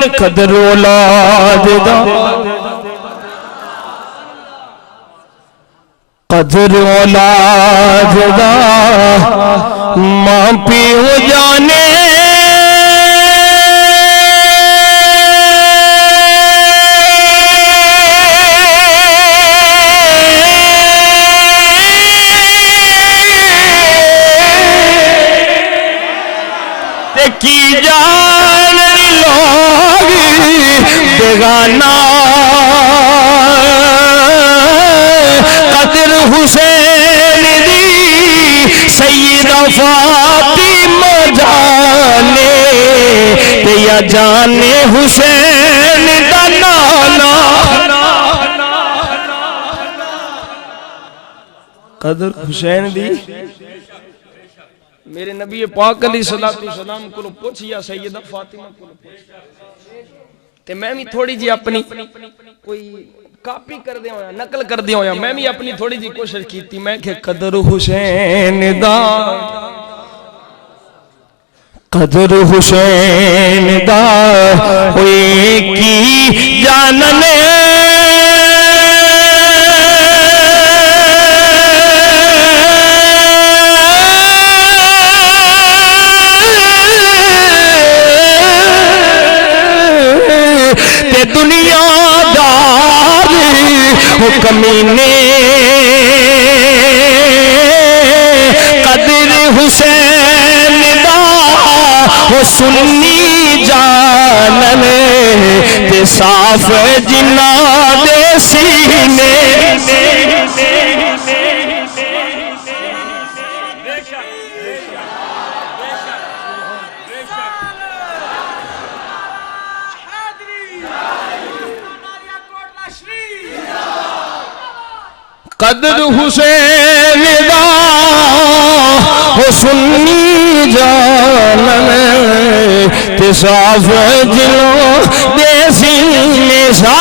दिन कदर औलाद दा कदर औलाद दा मां प्यो जाने की जान लोग बेगाना कदर हुसैन दी सैयदा फातिमा जाने ते या जाने हुसैन दा नाना कदर हुसैन दी मेरे नबी पाक अलैहिस्सलाम को पूछिया सैयदा फातिमा को ते मैं भी थोड़ी जी अपनी कोई कापी कर दे होया नकल कर दे होया मैं भी अपनी थोड़ी जी कोशिश की मैं के कदर हुसैन दा कदर हुसैन दा होए की जानने दुनियादार कमीने कदर हुसैन दा हो सुन्नी जानन ते साफ जिन्ना दे सीने कदर हुसैन दा हो सुन्नी जानन ते साफ जिन्ना दे सीने सारी